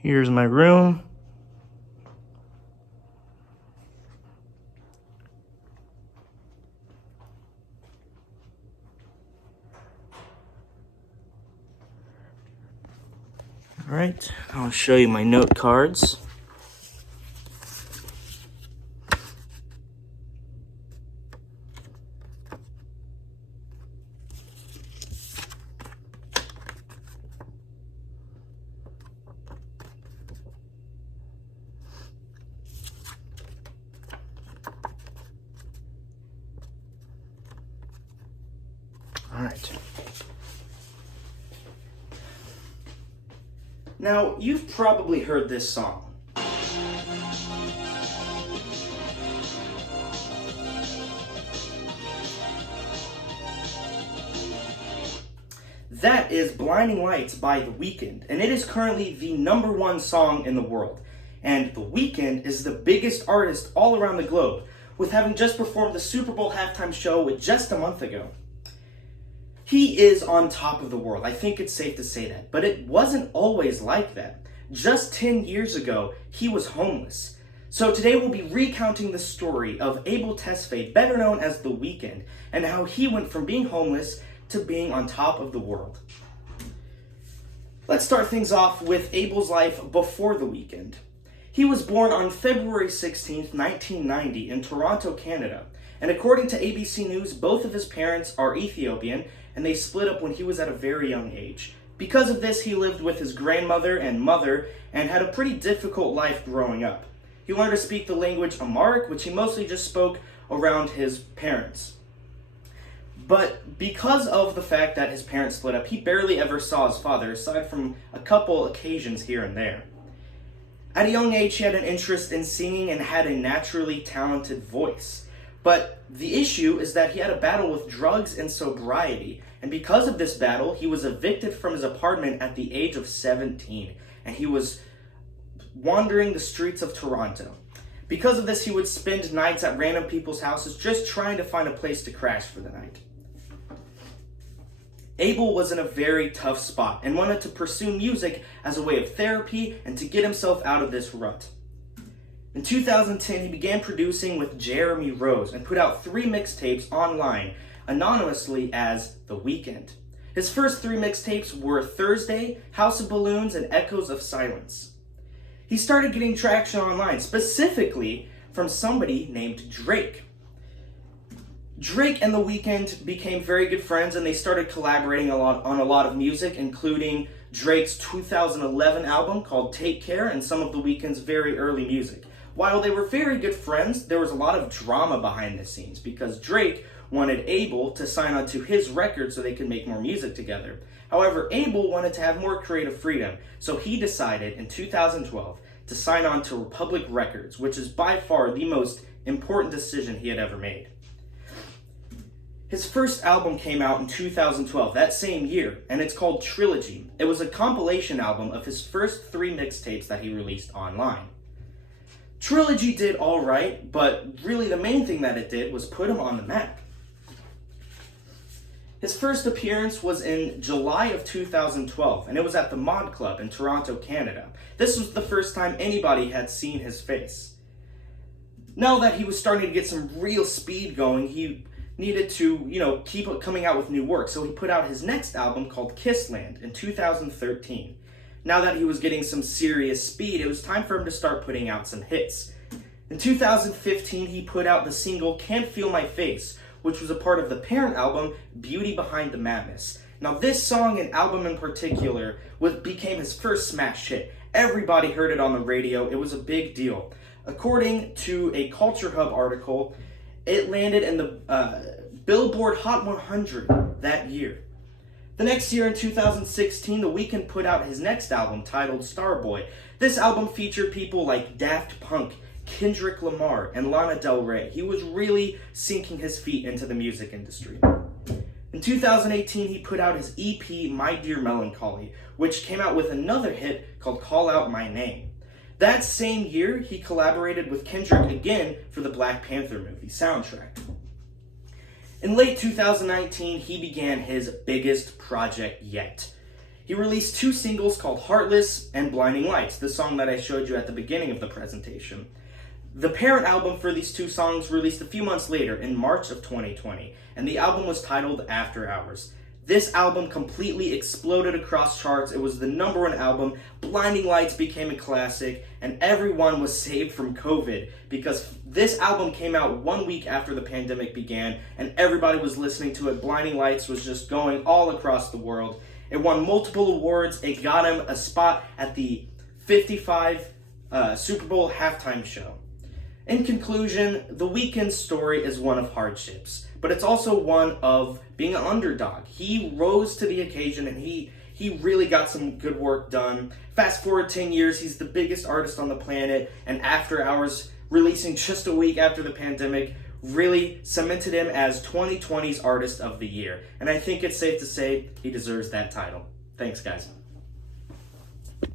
Here's my room. All right, I'll show you my note cards. All right. Now, you've probably heard this song. That is Blinding Lights by The Weeknd, and it is currently the #1 song in the world. And The Weeknd is the biggest artist all around the globe, with having just performed the Super Bowl halftime show just a month ago. He is on top of the world. I think it's safe to say that. But it wasn't always like that. Just 10 years ago, he was homeless. So today we'll be recounting the story of Abel Tesfaye, better known as The Weeknd, and how he went from being homeless to being on top of the world. Let's start things off with Abel's life before The Weeknd. He was born on February 16th, 1990 in Toronto, Canada. And according to ABC News, both of his parents are Ethiopian, and they split up when he was at a very young age. Because of this, he lived with his grandmother and mother and had a pretty difficult life growing up. He learned to speak the language Amharic, which he mostly just spoke around his parents. But because of the fact that his parents split up, he barely ever saw his father, aside from a couple occasions here and there. At a young age, he had an interest in singing and had a naturally talented voice. But the issue is that he had a battle with drugs and sobriety, and because of this battle, he was evicted from his apartment at the age of 17, and he was wandering the streets of Toronto. Because of this, he would spend nights at random people's houses just trying to find a place to crash for the night. Abel was in a very tough spot and wanted to pursue music as a way of therapy and to get himself out of this rut. In 2010, he began producing with Jeremy Rose and put out 3 mixtapes online anonymously as The Weeknd. His first 3 mixtapes were Thursday, House of Balloons, and Echoes of Silence. He started getting traction online, specifically from somebody named Drake. Drake and The Weeknd became very good friends, and they started collaborating on a lot of music, including Drake's 2011 album called Take Care and some of The Weeknd's very early music. While they were very good friends, there was a lot of drama behind the scenes because Drake wanted Abel to sign on to his record so they could make more music together. However, Abel wanted to have more creative freedom, so he decided in 2012 to sign on to Republic Records, which is by far the most important decision he had ever made. His first album came out in 2012, that same year, and it's called Trilogy. It was a compilation album of his first 3 mixtapes that he released online. Trilogy did alright, but really the main thing that it did was put him on the map. His first appearance was in July of 2012, and it was at the Mod Club in Toronto, Canada. This was the first time anybody had seen his face. Now that he was starting to get some real speed going, he needed to, keep coming out with new work, so he put out his next album called Kissland in 2013. Now that he was getting some serious speed, it was time for him to start putting out some hits. In 2015, he put out the single Can't Feel My Face, which was a part of the parent album Beauty Behind the Madness. Now this song and album in particular became his first smash hit. Everybody heard it on the radio. It was a big deal. According to a Culture Hub article, it landed in the Billboard Hot 100 that year. The next year, in 2016, The Weeknd put out his next album titled Starboy. This album featured people like Daft Punk, Kendrick Lamar, and Lana Del Rey. He was really sinking his feet into the music industry. In 2018, he put out his EP, My Dear Melancholy, which came out with another hit called Call Out My Name. That same year, he collaborated with Kendrick again for the Black Panther movie soundtrack. In late 2019, he began his biggest project yet. He released 2 singles called Heartless and Blinding Lights, the song that I showed you at the beginning of the presentation. The parent album for these 2 songs released a few months later in March of 2020, and the album was titled After Hours. This album completely exploded across charts. It was the #1 album. Blinding Lights became a classic, and everyone was saved from COVID because this album came out 1 week after the pandemic began, and everybody was listening to it. Blinding Lights was just going all across the world. It won multiple awards. It got him a spot at the 55 Super Bowl halftime show. In conclusion, The Weeknd's story is one of hardships, but it's also one of being an underdog. He rose to the occasion and he really got some good work done. Fast forward 10 years, he's the biggest artist on the planet, and After Hours, releasing just a week after the pandemic, really cemented him as 2020's Artist of the Year. And I think it's safe to say he deserves that title. Thanks, guys.